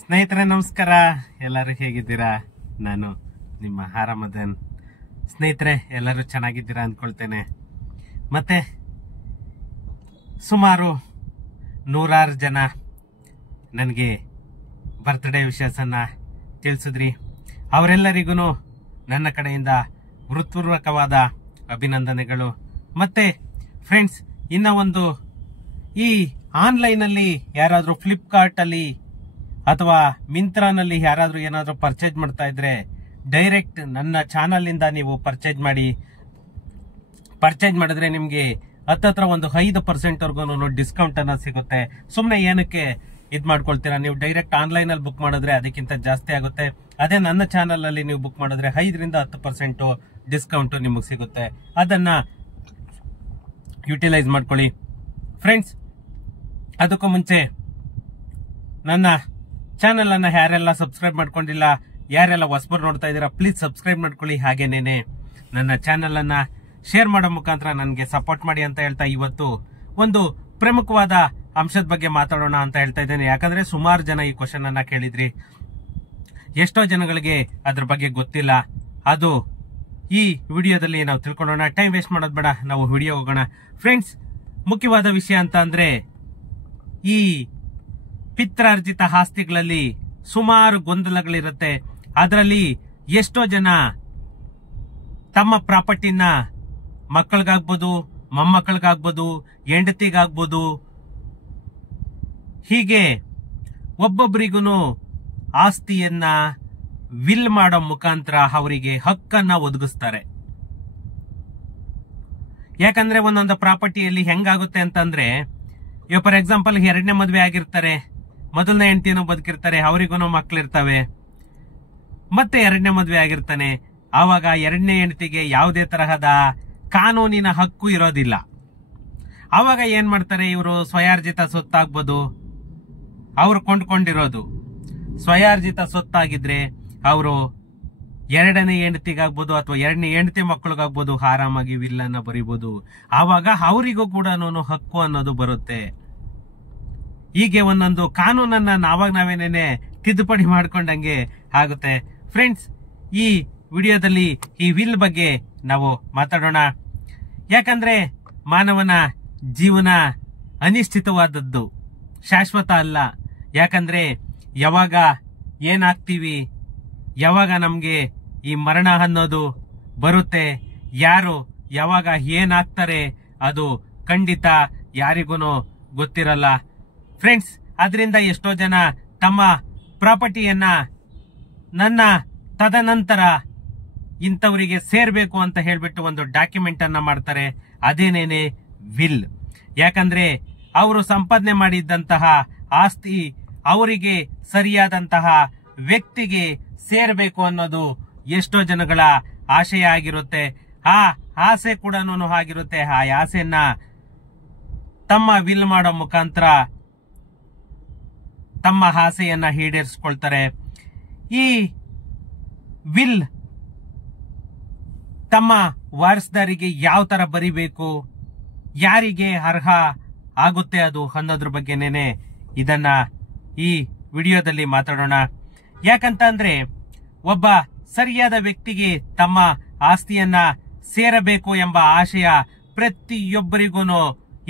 ಸ್ನೇಹಿತರೆ ನಮಸ್ಕಾರ. ಎಲ್ಲರೂ ಹೇಗಿದ್ದೀರಾ? ನಾನು ನಿಮ್ಮ ಹಾರಮದನ್. ಸ್ನೇಹಿತರೆ ಎಲ್ಲರೂ ಚೆನ್ನಾಗಿದ್ದೀರಾ ಅಂದ್ಕೊಳ್ತೇನೆ. ಮತ್ತೆ ಸುಮಾರು 100 ಜನ ನನಗೆ ಬರ್ತ್ಡೇ ವಿಶಸನ್ನ ತಿಳಿಸಿದ್ರಿ. ಅವರೆಲ್ಲರಿಗೂ ನನ್ನ ಕಡೆಯಿಂದ ಹೃತ್ಪೂರ್ವಕವಾದ ಅಭಿನಂದನೆಗಳು. ಮತ್ತೆ ಫ್ರೆಂಡ್ಸ್, ಇನ್ನ ಒಂದು ಈ ಆನ್ಲೈನಲ್ಲಿ ಯಾರಾದರೂ ಫ್ಲಿಪ್ಕಾರ್ಟ್ ಅಲ್ಲಿ ಅಥವಾ ಮಿಂತ್ರಾನಲ್ಲಿ ಯಾರಾದ್ರೂ ಏನಾದ್ರೂ ಪರ್ಚೇಸ್ ಮಾಡ್ತಾ ಇದ್ರೆ ಡೈರೆಕ್ಟ್ ನನ್ನ ಚಾನಲ್ ಇಂದ ನೀವು ಪರ್ಚೇಸ್ ಮಾಡಿದ್ರೆ ನಿಮ್ಗೆ ಹತ್ತತ್ರ ಒಂದು 5% ವರ್ಗು ಡಿಸ್ಕೌಂಟ್ ಅನ್ನ ಸಿಗುತ್ತೆ. ಸುಮ್ನೆ ಏನಕ್ಕೆ ಇದ್ ಮಾಡ್ಕೊಳ್ತೀರಾ? ನೀವು ಡೈರೆಕ್ಟ್ ಆನ್ಲೈನ್ ಅಲ್ಲಿ ಬುಕ್ ಮಾಡಿದ್ರೆ ಅದಕ್ಕಿಂತ ಜಾಸ್ತಿ ಆಗುತ್ತೆ. ಅದೇ ನನ್ನ ಚಾನಲ್ ಅಲ್ಲಿ ನೀವು ಬುಕ್ ಮಾಡಿದ್ರೆ 5 ರಿಂದ 10% ಡಿಸ್ಕೌಂಟ್ ನಿಮಗೆ ಸಿಗುತ್ತೆ. ಅದನ್ನ ಯುಟಿಲೈಸ್ ಮಾಡ್ಕೊಳ್ಳಿ ಫ್ರೆಂಡ್ಸ್. ಅದಕ್ಕೂ ಮುಂಚೆ ನನ್ನ ಚಾನೆಲ್ ಅನ್ನ ಯಾರೆಲ್ಲ ಸಬ್ಸ್ಕ್ರೈಬ್ ಮಾಡ್ಕೊಂಡಿಲ್ಲ, ಯಾರೆಲ್ಲ ಹೊಸಬರು ನೋಡ್ತಾ ಇದ್ದೀರಾ, ಪ್ಲೀಸ್ ಸಬ್ಸ್ಕ್ರೈಬ್ ಮಾಡ್ಕೊಳ್ಳಿ. ಹಾಗೇನೇನೆ ನನ್ನ ಚಾನೆಲ್ ಅನ್ನ ಶೇರ್ ಮಾಡೋ ಮುಖಾಂತರ ನನಗೆ ಸಪೋರ್ಟ್ ಮಾಡಿ ಅಂತ ಹೇಳ್ತಾ ಇವತ್ತು ಒಂದು ಪ್ರಮುಖವಾದ ಅಂಶದ ಬಗ್ಗೆ ಮಾತಾಡೋಣ ಅಂತ ಹೇಳ್ತಾ ಇದ್ದೇನೆ. ಯಾಕಂದ್ರೆ ಸುಮಾರು ಜನ ಈ ಕ್ವಶನ್ ಅನ್ನ ಕೇಳಿದ್ರಿ. ಎಷ್ಟೋ ಜನಗಳಿಗೆ ಅದ್ರ ಬಗ್ಗೆ ಗೊತ್ತಿಲ್ಲ. ಅದು ಈ ವಿಡಿಯೋದಲ್ಲಿ ನಾವು ತಿಳ್ಕೊಳ್ಳೋಣ. ಟೈಮ್ ವೇಸ್ಟ್ ಮಾಡೋದು ಬೇಡ, ನಾವು ವಿಡಿಯೋ ಹೋಗೋಣ ಫ್ರೆಂಡ್ಸ್. ಮುಖ್ಯವಾದ ವಿಷಯ ಅಂತ ಅಂದ್ರೆ ಈ ಪಿತ್ರಾರ್ಜಿತ ಆಸ್ತಿಗಳಲ್ಲಿ ಸುಮಾರು ಗೊಂದಲಗಳಿರುತ್ತೆ. ಅದರಲ್ಲಿ ಎಷ್ಟೋ ಜನ ತಮ್ಮ ಪ್ರಾಪರ್ಟಿನ ಮಕ್ಕಳಿಗಾಗ್ಬೋದು, ಮೊಮ್ಮಕ್ಕಳಿಗಾಗ್ಬೋದು, ಹೆಂಡತಿಗಾಗ್ಬೋದು, ಹೀಗೆ ಒಬ್ಬೊಬ್ಬರಿಗೂ ಆಸ್ತಿಯನ್ನ ವಿಲ್ ಮಾಡೋ ಮುಖಾಂತರ ಅವರಿಗೆ ಹಕ್ಕನ್ನ ಒದಗಿಸ್ತಾರೆ. ಯಾಕಂದ್ರೆ ಒಂದೊಂದು ಪ್ರಾಪರ್ಟಿಯಲ್ಲಿ ಹೆಂಗಾಗುತ್ತೆ ಅಂತಂದ್ರೆ, ಇವಾಗ ಫಾರ್ ಎಕ್ಸಾಂಪಲ್ 2ನೇ ಮದುವೆ ಆಗಿರ್ತಾರೆ, ಮೊದಲನೇ ಹೆಂಡತಿನೂ ಬದುಕಿರ್ತಾರೆ, ಅವರಿಗೂ ಮಕ್ಕಳಿರ್ತವೆ. ಮತ್ತೆ 2ನೇ ಮದುವೆ ಆಗಿರ್ತಾನೆ, ಆವಾಗ 2ನೇ ಹೆಂಡತಿಗೆ ಯಾವುದೇ ತರಹದ ಕಾನೂನಿನ ಹಕ್ಕು ಇರೋದಿಲ್ಲ. ಆವಾಗ ಏನ್ ಮಾಡ್ತಾರೆ ಇವರು? ಸ್ವಯಾರ್ಜಿತ ಸೊತ್ತಾಗ್ಬೋದು, ಅವರು ಕೊಂಡ್ಕೊಂಡಿರೋದು ಸ್ವಯಾರ್ಜಿತ ಸೊತ್ತಾಗಿದ್ರೆ ಅವರು 2ನೇ ಹೆಂಡತಿಗಾಗ್ಬೋದು ಅಥವಾ 2ನೇ ಹೆಂಡತಿ ಮಕ್ಕಳಿಗಾಗ್ಬೋದು ಆರಾಮಾಗಿ ವಿಲ್ಲನ್ನ ಬರೀಬಹುದು. ಆವಾಗ ಅವರಿಗೂ ಕೂಡ ಹಕ್ಕು ಅನ್ನೋದು ಬರುತ್ತೆ. ಹೀಗೆ ಒಂದೊಂದು ಕಾನೂನನ್ನ ನಾವೇನೇನೆ ತಿದ್ದುಪಡಿ ಮಾಡ್ಕೊಂಡಂಗೆ ಆಗುತ್ತೆ ಫ್ರೆಂಡ್ಸ್. ಈ ವಿಡಿಯೋದಲ್ಲಿ ಈ ವಿಲ್ ಬಗ್ಗೆ ನಾವು ಮಾತಾಡೋಣ. ಯಾಕಂದ್ರೆ ಮಾನವನ ಜೀವನ ಅನಿಶ್ಚಿತವಾದದ್ದು, ಶಾಶ್ವತ ಅಲ್ಲ. ಯಾಕಂದ್ರೆ ಯಾವಾಗ ಏನಾಗ್ತೀವಿ, ಯಾವಾಗ ನಮ್ಗೆ ಈ ಮರಣ ಅನ್ನೋದು ಬರುತ್ತೆ, ಯಾರು ಯಾವಾಗ ಏನಾಗ್ತಾರೆ ಅದು ಖಂಡಿತ ಯಾರಿಗೂ ಗೊತ್ತಿರಲ್ಲ ಫ್ರೆಂಡ್ಸ್. ಅದರಿಂದ ಎಷ್ಟೋ ಜನ ತಮ್ಮ ಪ್ರಾಪರ್ಟಿಯನ್ನ ನನ್ನ ತದನಂತರ ಇಂಥವರಿಗೆ ಸೇರ್ಬೇಕು ಅಂತ ಹೇಳ್ಬಿಟ್ಟು ಒಂದು ಡಾಕ್ಯುಮೆಂಟ್ ಅನ್ನ ಮಾಡ್ತಾರೆ. ಅದೇನೇನೆ ವಿಲ್. ಯಾಕಂದ್ರೆ ಅವರು ಸಂಪಾದನೆ ಮಾಡಿದ್ದಂತಹ ಆಸ್ತಿ ಅವರಿಗೆ ಸರಿಯಾದಂತಹ ವ್ಯಕ್ತಿಗೆ ಸೇರಬೇಕು ಅನ್ನೋದು ಎಷ್ಟೋ ಜನಗಳ ಆಶಯ ಆಗಿರುತ್ತೆ. ಆ ಆಸೆ ಕೂಡ ಆಗಿರುತ್ತೆ. ಆ ಆಸೆಯನ್ನ ತಮ್ಮ ವಿಲ್ ಮಾಡೋ ಮುಖಾಂತರ ತಮ್ಮ ಆಸೆಯನ್ನ ಈಡೇರಿಸ್ಕೊಳ್ತಾರೆ. ಈ ವಿಲ್ ತಮ್ಮ ವಾರಸ್ದಾರಿಗೆ ಯಾವ ತರ ಬರಿಬೇಕು, ಯಾರಿಗೆ ಅರ್ಹ ಆಗುತ್ತೆ ಅದು ಅನ್ನೋದ್ರ ಬಗ್ಗೆನೇನೆ ಇದನ್ನ ಈ ವಿಡಿಯೋದಲ್ಲಿ ಮಾತಾಡೋಣ. ಯಾಕಂತ ಅಂದ್ರೆ ಒಬ್ಬ ಸರಿಯಾದ ವ್ಯಕ್ತಿಗೆ ತಮ್ಮ ಆಸ್ತಿಯನ್ನ ಸೇರಬೇಕು ಎಂಬ ಆಶಯ ಪ್ರತಿಯೊಬ್ಬರಿಗೂ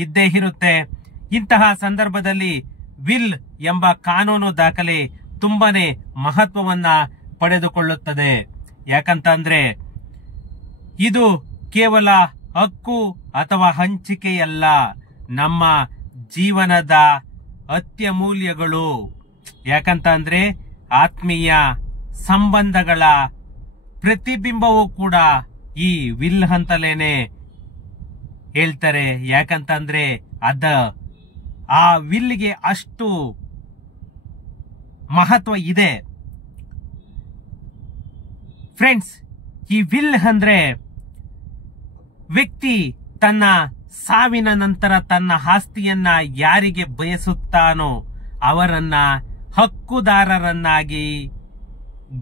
ಇದ್ದೇ ಇರುತ್ತೆ. ಇಂತಹ ಸಂದರ್ಭದಲ್ಲಿ ವಿಲ್ ಎಂಬ ಕಾನೂನು ದಾಖಲೆ ತುಂಬಾನೇ ಮಹತ್ವವನ್ನ ಪಡೆದುಕೊಳ್ಳುತ್ತದೆ. ಯಾಕಂತ ಅಂದ್ರೆ ಇದು ಕೇವಲ ಹಕ್ಕು ಅಥವಾ ಹಂಚಿಕೆಯಲ್ಲ, ನಮ್ಮ ಜೀವನದ ಅತ್ಯಮೂಲ್ಯಗಳು. ಯಾಕಂತ ಅಂದ್ರೆ ಆತ್ಮೀಯ ಸಂಬಂಧಗಳ ಪ್ರತಿಬಿಂಬವೂ ಕೂಡ ಈ ವಿಲ್ ಅಂತಲೇನೆ ಹೇಳ್ತಾರೆ. ಯಾಕಂತ ಅಂದ್ರೆ ಆ ವಿಲ್ಗೆ ಅಷ್ಟು ಮಹತ್ವ ಇದೆ ಫ್ರೆಂಡ್ಸ್. ಈ ವಿಲ್ ಅಂದ್ರೆ ವ್ಯಕ್ತಿ ತನ್ನ ಸಾವಿನ ನಂತರ ತನ್ನ ಆಸ್ತಿಯನ್ನ ಯಾರಿಗೆ ಬಯಸುತ್ತಾನೋ ಅವರನ್ನ ಹಕ್ಕುದಾರರನ್ನಾಗಿ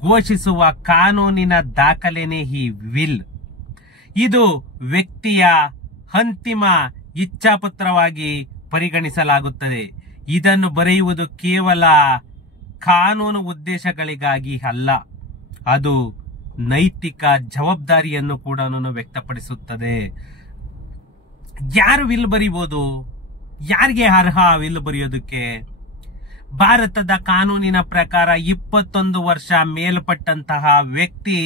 ಘೋಷಿಸುವ ಕಾನೂನಿನ ದಾಖಲೆನೇ ಈ ವಿಲ್. ಇದು ವ್ಯಕ್ತಿಯ ಅಂತಿಮ ಇಚ್ಛಾಪತ್ರವಾಗಿ ಪರಿಗಣಿಸಲಾಗುತ್ತದೆ. ಇದನ್ನು ಬರೆಯುವುದು ಕೇವಲ ಕಾನೂನು ಉದ್ದೇಶಗಳಿಗಾಗಿ ಅಲ್ಲ, ಅದು ನೈತಿಕ ಜವಾಬ್ದಾರಿಯನ್ನು ಕೂಡ ವ್ಯಕ್ತಪಡಿಸುತ್ತದೆ. ಯಾರು ವಿಲ್ ಬರೀಬಹುದು? ಯಾರಿಗೆ ಅರ್ಹ ವಿಲ್ ಬರೆಯೋದಕ್ಕೆ? ಭಾರತದ ಕಾನೂನಿನ ಪ್ರಕಾರ 21 ವರ್ಷ ಮೇಲ್ಪಟ್ಟಂತಹ ವ್ಯಕ್ತಿ,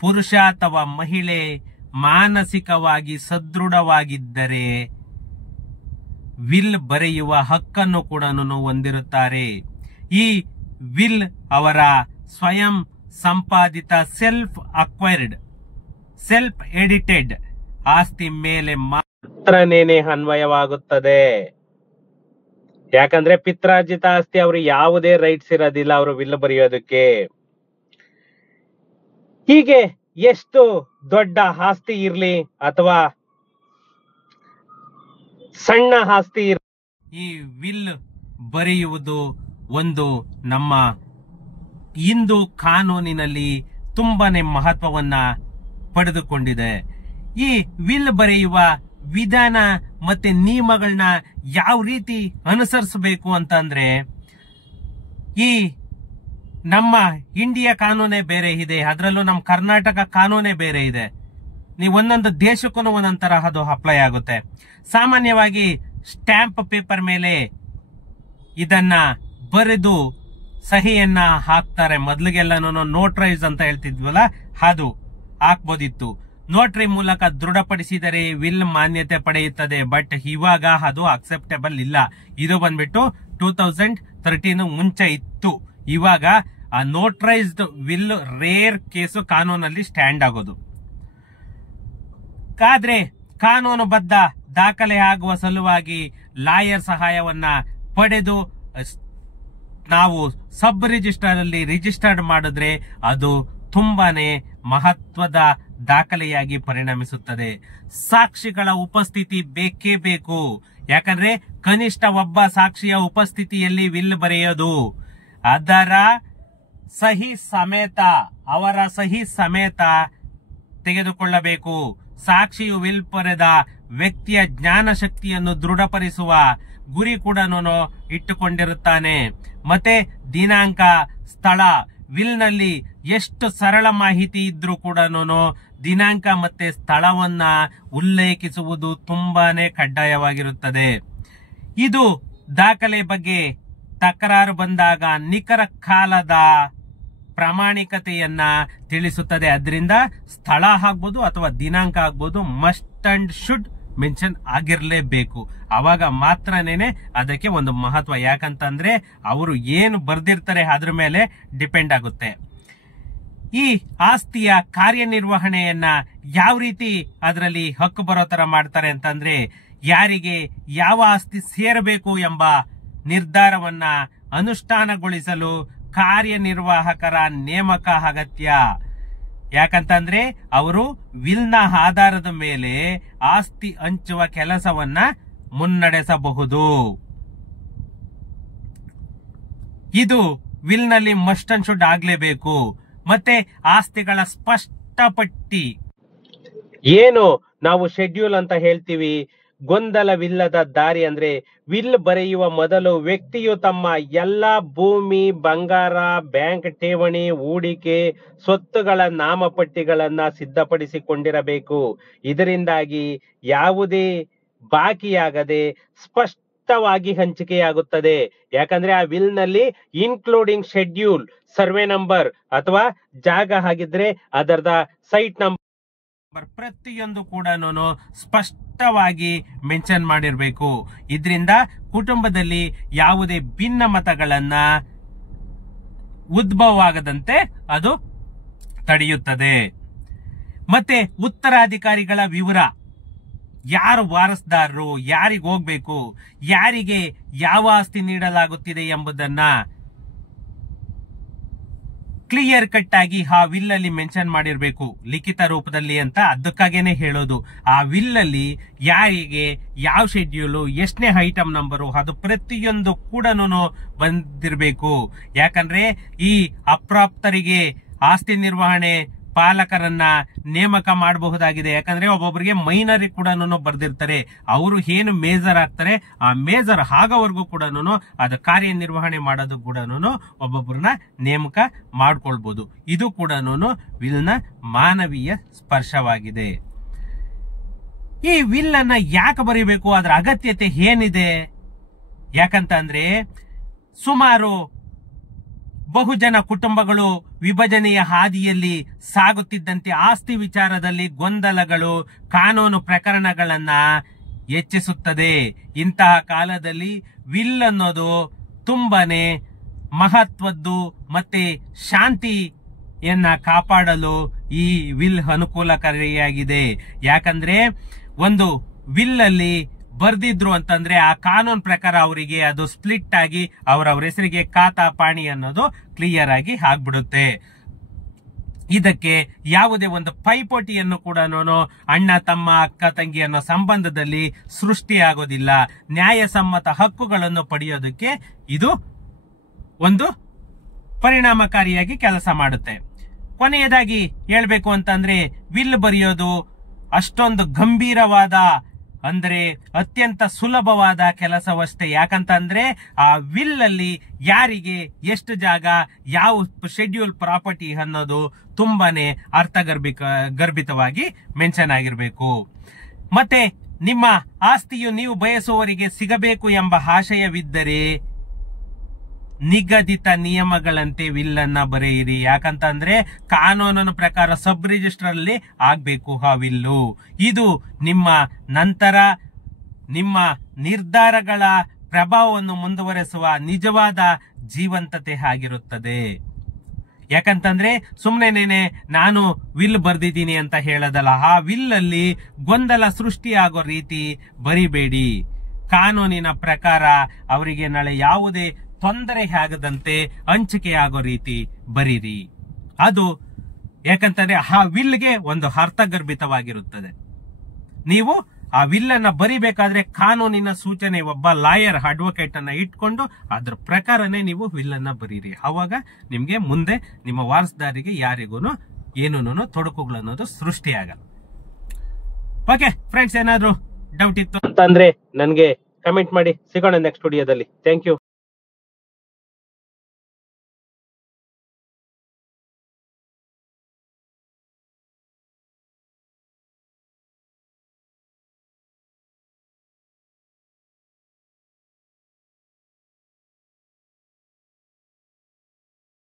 ಪುರುಷ ಅಥವಾ ಮಹಿಳೆ ಮಾನಸಿಕವಾಗಿ ಸದೃಢವಾಗಿದ್ದರೆ ವಿಲ್ ಬರೆಯುವ ಹಕ್ಕನ್ನು ಕೂಡ ಹೊಂದಿರುತ್ತಾರೆ. ಈ ವಿಲ್ ಅವರ ಸ್ವಯಂ ಸಂಪಾದಿತ ಸೆಲ್ಫ್ ಅಕ್ವೈರ್ಡ್, ಸೆಲ್ಫ್ ಎಡಿಟೆಡ್ ಆಸ್ತಿ ಮೇಲೆ ಮಾತ್ರನೇ ಅನ್ವಯವಾಗುತ್ತದೆ. ಯಾಕಂದ್ರೆ ಪಿತ್ರಾರ್ಜಿತ ಆಸ್ತಿ ಅವರು ಯಾವುದೇ ರೈಟ್ಸ್ ಇರೋದಿಲ್ಲ ಅವರು ವಿಲ್ ಬರೆಯೋದಕ್ಕೆ. ಹೀಗೆ ಎಷ್ಟು ದೊಡ್ಡ ಆಸ್ತಿ ಇರ್ಲಿ ಅಥವಾ ಸಣ್ಣ ಆಸ್ತಿ ಇರಲಿ, ಈ ವಿಲ್ ಬರೆಯುವುದು ಒಂದು ನಮ್ಮ ಹಿಂದೂ ಕಾನೂನಿನಲ್ಲಿ ತುಂಬಾನೇ ಮಹತ್ವವನ್ನ ಪಡೆದುಕೊಂಡಿದೆ. ಈ ವಿಲ್ ಬರೆಯುವ ವಿಧಾನ ಮತ್ತೆ ನಿಯಮಗಳನ್ನ ಯಾವ ರೀತಿ ಅನುಸರಿಸಬೇಕು ಅಂತಂದ್ರೆ, ಈ ನಮ್ಮ ಇಂಡಿಯಾ ಕಾನೂನೇ ಬೇರೆ ಇದೆ, ಅದರಲ್ಲೂ ನಮ್ಮ ಕರ್ನಾಟಕ ಕಾನೂನೇ ಬೇರೆ ಇದೆ. ನೀವು ಒಂದೊಂದು ದೇಶಕ್ಕೂ ಒಂದೊಂದು ತರ ಅದು ಅಪ್ಲೈ ಆಗುತ್ತೆ. ಸಾಮಾನ್ಯವಾಗಿ ಸ್ಟ್ಯಾಂಪ್ ಪೇಪರ್ ಮೇಲೆ ಇದನ್ನ ಬರೆದು ಸಹಿಯನ್ನ ಹಾಕ್ತಾರೆ. ಮೊದಲಿಗೆಲ್ಲನೂ ನೋಟ್ರೈಸ್ ಅಂತ ಹೇಳ್ತಿದ್ವಲ್ಲ, ಅದು ಹಾಕ್ಬೋದಿತ್ತು. ನೋಟ್ರಿ ಮೂಲಕ ದೃಢಪಡಿಸಿದರೆ ವಿಲ್ ಮಾನ್ಯತೆ ಪಡೆಯುತ್ತದೆ. ಬಟ್ ಇವಾಗ ಅದು ಅಕ್ಸೆಪ್ಟೇಬಲ್ ಇಲ್ಲ. ಇದು ಬಂದ್ಬಿಟ್ಟು 2013 ಮುಂಚೆ ಇತ್ತು. ಇವಾಗ ಆ ನೋಟ್ರೈಸ್ಡ್ ವಿಲ್ ರೇರ್ ಕೇಸು ಕಾನೂನಲ್ಲಿ ಸ್ಟ್ಯಾಂಡ್ ಆಗೋದು. ಆದ್ರೆ ಕಾನೂನುಬದ್ಧ ದಾಖಲೆ ಆಗುವ ಸಲುವಾಗಿ ಲಾಯರ್ ಸಹಾಯವನ್ನ ಪಡೆದು ನಾವು ಸಬ್ ರಿಜಿಸ್ಟರ್ ಅಲ್ಲಿ ರಿಜಿಸ್ಟರ್ಡ್ ಮಾಡಿದ್ರೆ ಅದು ತುಂಬಾನೇ ಮಹತ್ವದ ದಾಖಲೆಯಾಗಿ ಪರಿಣಮಿಸುತ್ತದೆ. ಸಾಕ್ಷಿಗಳ ಉಪಸ್ಥಿತಿ ಬೇಕೇ ಬೇಕು. ಯಾಕಂದ್ರೆ ಕನಿಷ್ಠ ಒಬ್ಬ ಸಾಕ್ಷಿಯ ಉಪಸ್ಥಿತಿಯಲ್ಲಿ ವಿಲ್ ಬರೆಯೋದು, ಅದರ ಸಹಿ ಸಮೇತ, ಅವರ ಸಹಿ ಸಮೇತ ತೆಗೆದುಕೊಳ್ಳಬೇಕು. ಸಾಕ್ಷಿಯು ವಿಲ್ ಬರೆದ ವ್ಯಕ್ತಿಯ ಜ್ಞಾನ ಶಕ್ತಿಯನ್ನು ದೃಢಪಡಿಸುವ ಗುರಿ ಕೂಡ ಇಟ್ಟುಕೊಂಡಿರುತ್ತಾನೆ. ಮತ್ತೆ ದಿನಾಂಕ, ಸ್ಥಳ, ವಿಲ್ ನಲ್ಲಿ ಎಷ್ಟು ಸರಳ ಮಾಹಿತಿ ಇದ್ರೂ ಕೂಡ ದಿನಾಂಕ ಮತ್ತೆ ಸ್ಥಳವನ್ನ ಉಲ್ಲೇಖಿಸುವುದು ತುಂಬಾನೇ ಕಡ್ಡಾಯವಾಗಿರುತ್ತದೆ. ಇದು ದಾಖಲೆ ಬಗ್ಗೆ ತಕರಾರು ಬಂದಾಗ ನಿಖರ ಕಾಲದ ಪ್ರಾಮಾಣಿಕತೆಯನ್ನ ತಿಳಿಸುತ್ತದೆ. ಅದರಿಂದ ಸ್ಥಳ ಆಗ್ಬೋದು ಅಥವಾ ದಿನಾಂಕ ಆಗ್ಬೋದು, ಮಸ್ಟ್ ಅಂಡ್ ಶುಡ್ ಮೆನ್ಷನ್ ಆಗಿರ್ಲೇಬೇಕು. ಅವಾಗ ಮಾತ್ರನೇನೆ ಅದಕ್ಕೆ ಒಂದು ಮಹತ್ವ. ಯಾಕಂತಂದ್ರೆ ಅವರು ಏನು ಬರ್ದಿರ್ತಾರೆ ಅದ್ರ ಮೇಲೆ ಡಿಪೆಂಡ್ ಆಗುತ್ತೆ. ಈ ಆಸ್ತಿಯ ಕಾರ್ಯನಿರ್ವಹಣೆಯನ್ನ ಯಾವ ರೀತಿ ಅದರಲ್ಲಿ ಹಕ್ಕು ಬರೋ ತರ ಮಾಡ್ತಾರೆ ಅಂತಂದ್ರೆ, ಯಾರಿಗೆ ಯಾವ ಆಸ್ತಿ ಸೇರಬೇಕು ಎಂಬ ನಿರ್ಧಾರವನ್ನ ಅನುಷ್ಠಾನಗೊಳಿಸಲು ಕಾರ್ಯನಿರ್ವಾಹಕರ ನೇಮಕ ಅಗತ್ಯ. ಯಾಕಂತಂದ್ರೆ ಅವರು ವಿಲ್ನ ಆಧಾರದ ಮೇಲೆ ಆಸ್ತಿ ಹಂಚುವ ಕೆಲಸವನ್ನ ಮುನ್ನಡೆಸಬಹುದು. ಇದು ವಿಲ್ನಲ್ಲಿ ಮಸ್ಟ್ ಅಂಡ್ ಶುಡ್ ಆಗ್ಲೇಬೇಕು. ಮತ್ತೆ ಆಸ್ತಿಗಳ ಸ್ಪಷ್ಟ ಪಟ್ಟಿ, ಏನು ನಾವು ಶೆಡ್ಯೂಲ್ ಅಂತ ಹೇಳ್ತೀವಿ, ಗೊಂದಲವಿಲ್ಲದ ದಾರಿ ಅಂದ್ರೆ ವಿಲ್ ಬರೆಯುವ ಮೊದಲು ವ್ಯಕ್ತಿಯು ತಮ್ಮ ಎಲ್ಲಾ ಭೂಮಿ, ಬಂಗಾರ, ಬ್ಯಾಂಕ್ ಠೇವಣಿ, ಹೂಡಿಕೆ, ಸ್ವತ್ತುಗಳ ನಾಮಪಟ್ಟಿಗಳನ್ನ ಸಿದ್ಧಪಡಿಸಿಕೊಂಡಿರಬೇಕು. ಇದರಿಂದಾಗಿ ಯಾವುದೇ ಬಾಕಿಯಾಗದೆ ಸ್ಪಷ್ಟವಾಗಿ ಹಂಚಿಕೆಯಾಗುತ್ತದೆ. ಯಾಕಂದ್ರೆ ಆ ವಿಲ್ ನಲ್ಲಿ ಇನ್ಕ್ಲೂಡಿಂಗ್ ಶೆಡ್ಯೂಲ್, ಸರ್ವೆ ನಂಬರ್ ಅಥವಾ ಜಾಗ ಆಗಿದ್ರೆ ಅದರದ ಸೈಟ್ ನಂಬರ್ ಪ್ರತಿಯೊಂದು ಕೂಡ ಸ್ಪಷ್ಟವಾಗಿ ಮೆನ್ಷನ್ ಮಾಡಿರಬೇಕು. ಇದರಿಂದ ಕುಟುಂಬದಲ್ಲಿ ಯಾವುದೇ ಭಿನ್ನ ಮತಗಳನ್ನ ಉದ್ಭವವಾಗದಂತೆ ಅದು ತಡೆಯುತ್ತದೆ. ಮತ್ತೆ ಉತ್ತರಾಧಿಕಾರಿಗಳ ವಿವರ, ಯಾರು ವಾರಸ್ದಾರರು, ಯಾರಿಗೆ ಹೋಗ್ಬೇಕು, ಯಾರಿಗೆ ಯಾವ ಆಸ್ತಿ ನೀಡಲಾಗುತ್ತಿದೆ ಎಂಬುದನ್ನ ಕ್ಲಿಯರ್ ಕಟ್ ಆಗಿ ಆ ವಿಲ್ ಅಲ್ಲಿ ಮೆನ್ಷನ್ ಮಾಡಿರ್ಬೇಕು, ಲಿಖಿತ ರೂಪದಲ್ಲಿ ಅಂತ. ಅದಕ್ಕಾಗೇನೆ ಹೇಳೋದು, ಆ ವಿಲ್ ಅಲ್ಲಿ ಯಾರಿಗೆ ಯಾವ ಶೆಡ್ಯೂಲು, ಎಷ್ಟನೇ ಐಟಮ್ ನಂಬರು, ಅದು ಪ್ರತಿಯೊಂದು ಕೂಡ ಬಂದಿರಬೇಕು. ಯಾಕಂದ್ರೆ ಈ ಅಪ್ರಾಪ್ತರಿಗೆ ಆಸ್ತಿ ನಿರ್ವಹಣೆ ಪಾಲಕರನ್ನ ನೇಮಕ ಮಾಡಬಹುದಾಗಿದೆ. ಯಾಕಂದ್ರೆ ಒಬ್ಬೊಬ್ಬರಿಗೆ ಮೈನರ್ ಕೂಡ ಬರ್ದಿರ್ತಾರೆ, ಅವರು ಏನು ಮೇಜರ್ ಆಗ್ತಾರೆ ಆ ಮೇಜರ್ ಆಗೋವರೆಗೂ ಕೂಡ ಅದು ಕಾರ್ಯನಿರ್ವಹಣೆ ಮಾಡೋದು ಕೂಡ ಒಬ್ಬೊಬ್ಬರನ್ನ ನೇಮಕ ಮಾಡ್ಕೊಳ್ಬಹುದು. ಇದು ಕೂಡ ವಿಲ್ನ ಮಾನವೀಯ ಸ್ಪರ್ಶವಾಗಿದೆ. ಈ ವಿಲ್ ಅನ್ನ ಯಾಕೆ ಬರೀಬೇಕು, ಅದರ ಅಗತ್ಯತೆ ಏನಿದೆ? ಯಾಕಂತಂದ್ರೆ ಸುಮಾರು ಬಹುಜನ ಕುಟುಂಬಗಳು ವಿಭಜನೆಯ ಹಾದಿಯಲ್ಲಿ ಸಾಗುತ್ತಿದ್ದಂತೆ ಆಸ್ತಿ ವಿಚಾರದಲ್ಲಿ ಗೊಂದಲಗಳು ಕಾನೂನು ಪ್ರಕರಣಗಳನ್ನ ಹೆಚ್ಚಿಸುತ್ತದೆ. ಇಂತಹ ಕಾಲದಲ್ಲಿ ವಿಲ್ ಅನ್ನೋದು ತುಂಬಾನೇ ಮಹತ್ವದ್ದು ಮತ್ತೆ ಶಾಂತಿಯನ್ನ ಕಾಪಾಡಲು ಈ ವಿಲ್ ಅನುಕೂಲಕಾರಿಯಾಗಿದೆ. ಯಾಕಂದ್ರೆ ಒಂದು ವಿಲ್ ಅಲ್ಲಿ ಬರ್ದಿದ್ರು ಅಂತಂದ್ರೆ ಆ ಕಾನೂನು ಪ್ರಕಾರ ಅವರಿಗೆ ಅದು ಸ್ಪ್ಲಿಟ್ ಆಗಿ ಅವರವ್ರ ಹೆಸರಿಗೆ ಖಾತಾ ಪಾಣಿ ಅನ್ನೋದು ಕ್ಲಿಯರ್ ಆಗಿ ಆಗ್ಬಿಡುತ್ತೆ. ಇದಕ್ಕೆ ಯಾವುದೇ ಒಂದು ಪೈಪೋಟಿಯನ್ನು ಕೂಡ ಅಣ್ಣ ತಮ್ಮ ಅಕ್ಕ ತಂಗಿ ಅನ್ನೋ ಸಂಬಂಧದಲ್ಲಿ ಸೃಷ್ಟಿಯಾಗೋದಿಲ್ಲ. ನ್ಯಾಯಸಮ್ಮತ ಹಕ್ಕುಗಳನ್ನು ಪಡೆಯೋದಕ್ಕೆ ಇದು ಒಂದು ಪರಿಣಾಮಕಾರಿಯಾಗಿ ಕೆಲಸ ಮಾಡುತ್ತೆ. ಕೊನೆಯದಾಗಿ ಹೇಳ್ಬೇಕು ಅಂತಂದ್ರೆ ವಿಲ್ ಬರೆಯೋದು ಅಷ್ಟೊಂದು ಗಂಭೀರವಾದ ಅಂದ್ರೆ ಅತ್ಯಂತ ಸುಲಭವಾದ ಕೆಲಸವಷ್ಟೇ. ಯಾಕಂತಂದ್ರೆ ಆ ವಿಲ್ ಅಲ್ಲಿ ಯಾರಿಗೆ ಎಷ್ಟು ಜಾಗ, ಯಾವ ಶೆಡ್ಯೂಲ್ ಪ್ರಾಪರ್ಟಿ ಅನ್ನೋದು ತುಂಬಾನೇ ಗರ್ಭಿತವಾಗಿ ಮೆನ್ಷನ್ ಆಗಿರ್ಬೇಕು. ಮತ್ತೆ ನಿಮ್ಮ ಆಸ್ತಿಯು ನೀವು ಬಯಸುವವರಿಗೆ ಸಿಗಬೇಕು ಎಂಬ ಆಶಯವಿದ್ದರೆ ನಿಗದಿತ ನಿಯಮಗಳಂತೆ ವಿಲ್ ಅನ್ನ ಬರೆಯಿರಿ. ಯಾಕಂತಂದ್ರೆ ಕಾನೂನಿನ ಪ್ರಕಾರ ಸಬ್ ರಿಜಿಸ್ಟರ್ ಅಲ್ಲಿ ಆಗ್ಬೇಕು ಆ ವಿಲ್ಲು. ಇದು ನಿಮ್ಮ ನಂತರ ನಿಮ್ಮ ನಿರ್ಧಾರಗಳ ಪ್ರಭಾವವನ್ನು ಮುಂದುವರೆಸುವ ನಿಜವಾದ ಜೀವಂತತೆ ಆಗಿರುತ್ತದೆ. ಯಾಕಂತಂದ್ರೆ ಸುಮ್ಮನೆ ನಾನು ವಿಲ್ ಬರ್ದಿದ್ದೀನಿ ಅಂತ ಹೇಳೋದಲ್ಲ, ಆ ವಿಲ್ ಅಲ್ಲಿ ಗೊಂದಲ ಸೃಷ್ಟಿಯಾಗೋ ರೀತಿ ಬರಿಬೇಡಿ. ಕಾನೂನಿನ ಪ್ರಕಾರ ಅವರಿಗೆ ನಾಳೆ ಯಾವುದೇ ತೊಂದರೆ ಆಗದಂತೆ ಹಂಚಿಕೆ ಆಗೋ ರೀತಿ ಬರೀರಿ. ಅದು ಯಾಕಂತಂದ್ರೆ ಆ ವಿಲ್ಗೆ ಒಂದು ಅರ್ಥಗರ್ಭಿತವಾಗಿರುತ್ತದೆ. ನೀವು ಆ ವಿಲ್ ಅನ್ನ ಬರಿಬೇಕಾದ್ರೆ ಕಾನೂನಿನ ಸೂಚನೆ, ಒಬ್ಬ ಲಾಯರ್ ಅಡ್ವೊಕೇಟ್ ಅನ್ನ ಇಟ್ಕೊಂಡು ಅದ್ರ ಪ್ರಕಾರನೇ ನೀವು ವಿಲ್ ಅನ್ನ ಬರೀರಿ. ಅವಾಗ ನಿಮ್ಗೆ ಮುಂದೆ ನಿಮ್ಮ ವಾರಸುದಾರಿಗೆ ಯಾರಿಗೂ ಏನೂ ತೊಡಕುಗಳು ಅನ್ನೋದು ಸೃಷ್ಟಿಯಾಗಲ್ಲ. ಓಕೆ ಫ್ರೆಂಡ್ಸ್, ಏನಾದ್ರು ಡೌಟ್ ಇತ್ತು ಅಂತಂದ್ರೆ ನನ್ಗೆ ಕಮೆಂಟ್ ಮಾಡಿ. ಸಿಗೋಣ ನೆಕ್ಸ್ಟ್ ವಿಡಿಯೋದಲ್ಲಿ. Thank you.